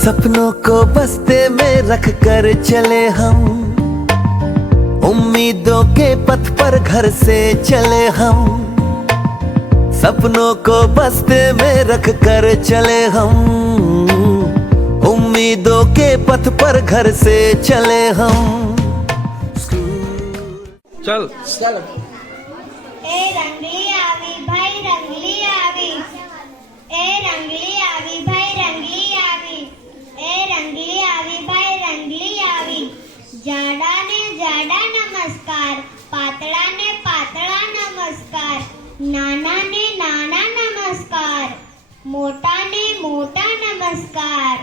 सपनों को बस्ते में रख कर चले हम, उम्मीदों के पथ पर घर से चले हम। सपनों को बस्ते में रख कर चले हम, उम्मीदों के पथ पर घर से चले हम। चल ए रंगली आवी भाई रंगली आवी, ए रंगली आवी भाई रंगली आवी, ए रंगली आवी भाई रंगली आवी। जाड़ा ने जाड़ा नमस्कार, पातळा ने पातळा नमस्कार, नाना ने नाना नमस्कार, मोटा ने मोटा नमस्कार,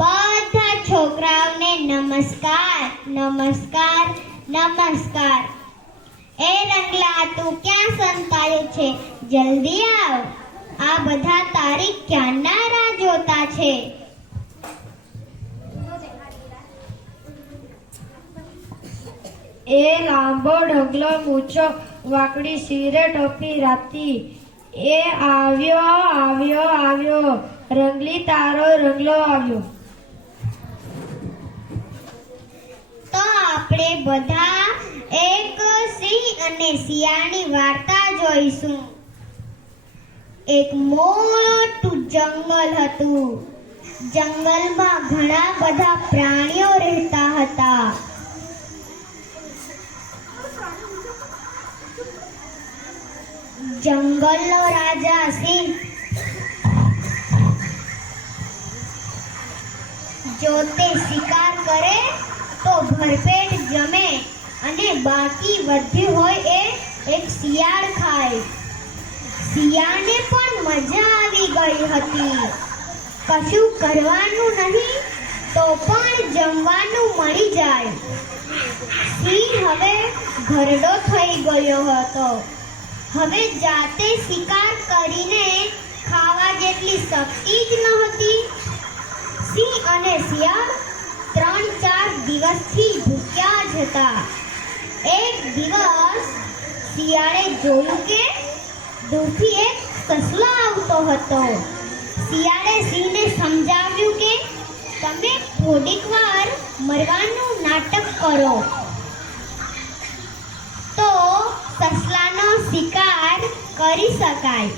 બધા છોકરાઓને નમસ્કાર નમસ્કાર નમસ્કાર। એ રંગલા તું ક્યાં સંતાયો છે, જલ્દી આવ, આ બધા તારી ક્યાંના રાહ જોતા છે। એ લાંબો ઢગલો મૂછો વાકડી શિરે ટોપી રાતી, એ આવ્યો આવ્યો આવ્યો, રંગલી તારો રંગલો આવ્યો। તો આપણે બધા એક સિંહ અને શિયાળની વાર્તા જોઈશું। એક મોટું જંગલ હતું, જંગલમાં ઘણા બધા પ્રાણીઓ રહેતા હતા। જંગલનો રાજા સિંહ જો તે શિકાર કરે તો ભરપેટ જમે અને બાકી વધ્યું હોય એ એક શિયાળ ખાય। શિયાળને પણ મજા આવી ગઈ હતી, કશું કરવાનું નહીં તો પણ જમવાનું મળી જાય। સિંહ હવે ઘરડો થઈ ગયો હતો, હવે જાતે શિકાર કરીને ખાવા જેટલી શક્તિ જ નહોતી। સિંહ અને શિયાળ 3-4 દિવસથી ભૂખ્યા જ હતા। એક દિવસ શિયાળે જોયું કે દૂરથી એક સસલો આવતો હતો। શિયાળે સિંહને સમજાવ્યું કે તમે થોડીક વાર મરવાનું નાટક કરો તો સસલાનો શિકાર કરી શકાય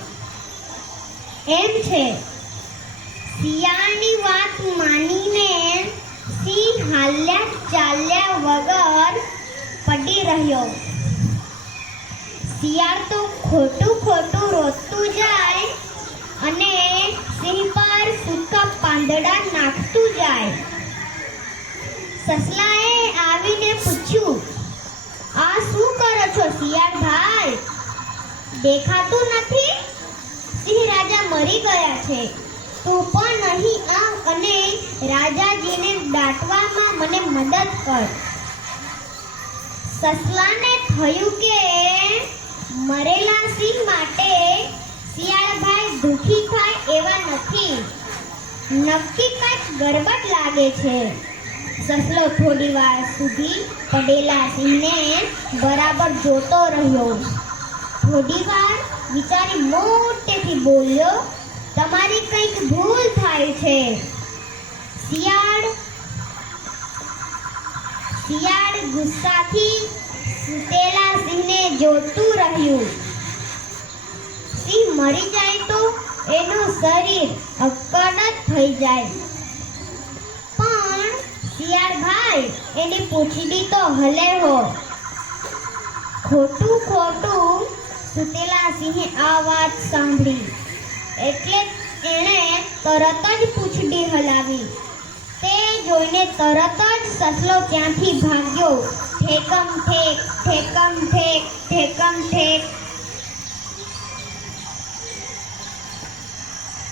એમ છે। શિયાળની વાત માનીને સિંહ હાલ્યા ચાલ્યા વગર પડી રહ્યો। શિયાળ તો ખોટું ખોટું રોતું જાય અને સિંહ પર સૂકા પાંદડા નાખતું જાય। સસલાએ આવીને પૂછ્યું, આ શું કરો છો શિયાળ ભાઈ, દેખાતું નથી? સિંહ રાજા મરી ગયા છે, તું પણ અહીં આવ અને રાજાજીને દાટવામાં મને મદદ કર। સસલાને થયું કે મરેલા સિંહ માટે શિયાળભાઈ દુખી થાય એવા નથી, નક્કી કંઈક ગરબડ લાગે છે। સસલો થોડી વાર સુધી પડેલા સિંહને બરાબર જોતો રહ્યો। થોડી વાર વિચારી મોટેથી બોલ્યો, તમારી કંઈક ભૂલ થાય છે। શિયાળ ગુસ્સાથી સૂતેલા સિંહને જોતું રહ્યું। સિંહ મરી જાય તો એનું શરીર અક્કડ જ થઈ જાય, પણ શિયાળ ભાઈ એની પૂંછડી તો હલે હો। ખોટું ખોટું સૂતેલા સિંહે આ વાત સાંભળી એટલે એણે તરત જ પૂંછડી હલાવી। તે જોઈને તરત જ સસલો ત્યાંથી ભાગ્યો। ઠેકમ ઠેક ઠેકમ ઠેક ઠેકમ ઠેક।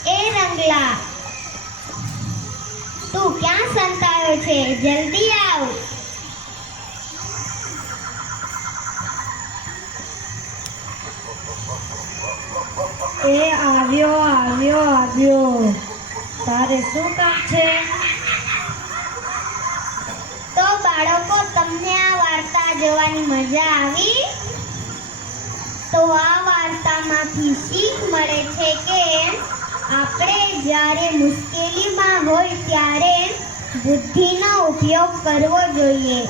એ રંગલા તું ક્યાં સંતાયો છે, જલ્દી આવ। એ આવ્યો આવ્યો આવ્યો, તારે શું કામ છે? તો બાળકો તમને આ વાર્તા જોવાની મજા આવી? તો આ વાર્તામાંથી શીખ મળે છે કે આપણે જ્યારે મુશ્કેલીમાં હોય ત્યારે બુદ્ધિનો ઉપયોગ કરવો જોઈએ.